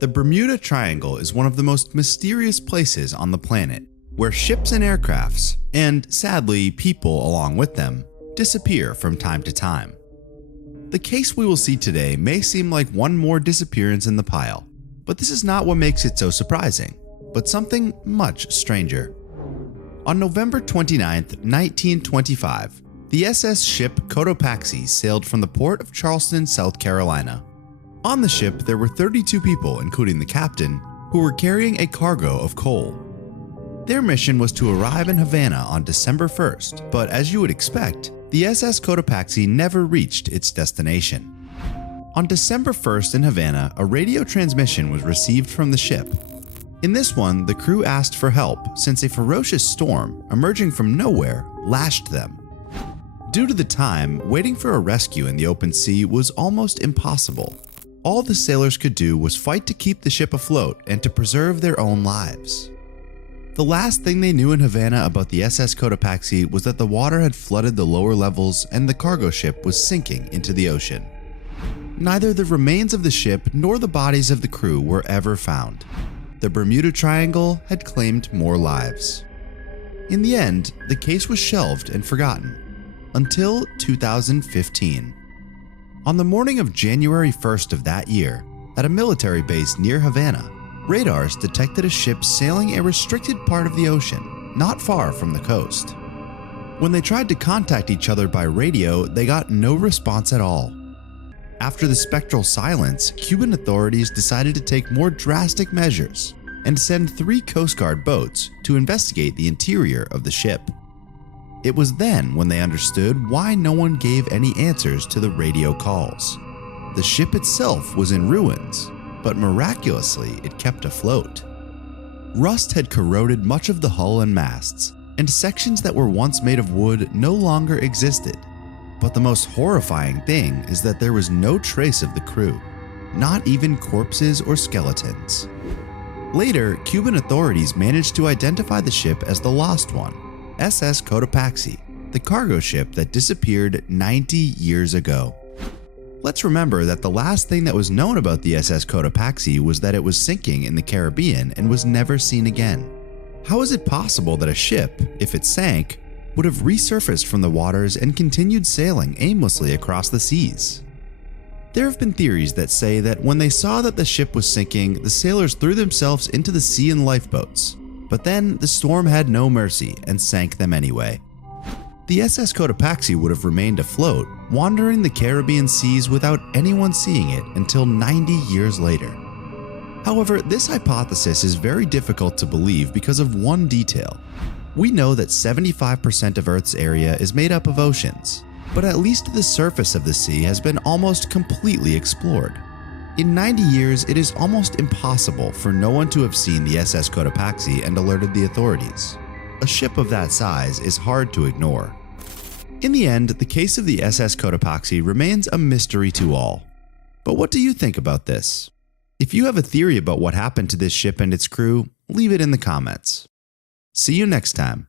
The Bermuda Triangle is one of the most mysterious places on the planet, where ships and aircrafts, and sadly people along with them, disappear from time to time. The case we will see today may seem like one more disappearance in the pile, but this is not what makes it so surprising, but something much stranger. On November 29, 1925, the SS ship Cotopaxi sailed from the port of Charleston, South Carolina. On the ship, there were 32 people, including the captain, who were carrying a cargo of coal. Their mission was to arrive in Havana on December 1st, but as you would expect, the SS Cotopaxi never reached its destination. On December 1st in Havana, a radio transmission was received from the ship. In this one, the crew asked for help since a ferocious storm, emerging from nowhere, lashed them. Due to the time, waiting for a rescue in the open sea was almost impossible. All the sailors could do was fight to keep the ship afloat and to preserve their own lives. The last thing they knew in Havana about the SS Cotopaxi was that the water had flooded the lower levels and the cargo ship was sinking into the ocean. Neither the remains of the ship nor the bodies of the crew were ever found. The Bermuda Triangle had claimed more lives. In the end, the case was shelved and forgotten, until 2015. On the morning of January 1st of that year, at a military base near Havana, radars detected a ship sailing a restricted part of the ocean, not far from the coast. When they tried to contact each other by radio, they got no response at all. After the spectral silence, Cuban authorities decided to take more drastic measures and send 3 Coast Guard boats to investigate the interior of the ship. It was then when they understood why no one gave any answers to the radio calls. The ship itself was in ruins, but miraculously it kept afloat. Rust had corroded much of the hull and masts, and sections that were once made of wood no longer existed. But the most horrifying thing is that there was no trace of the crew, not even corpses or skeletons. Later, Cuban authorities managed to identify the ship as the lost one, SS Cotopaxi, the cargo ship that disappeared 90 years ago. Let's remember that the last thing that was known about the SS Cotopaxi was that it was sinking in the Caribbean and was never seen again. How is it possible that a ship, if it sank, would have resurfaced from the waters and continued sailing aimlessly across the seas? There have been theories that say that when they saw that the ship was sinking, the sailors threw themselves into the sea in lifeboats, but then the storm had no mercy and sank them anyway. The SS Cotopaxi would have remained afloat, wandering the Caribbean seas without anyone seeing it until 90 years later. However, this hypothesis is very difficult to believe because of one detail. We know that 75% of Earth's area is made up of oceans, but at least the surface of the sea has been almost completely explored. In 90 years, it is almost impossible for no one to have seen the SS Cotopaxi and alerted the authorities. A ship of that size is hard to ignore. In the end, the case of the SS Cotopaxi remains a mystery to all. But what do you think about this? If you have a theory about what happened to this ship and its crew, leave it in the comments. See you next time.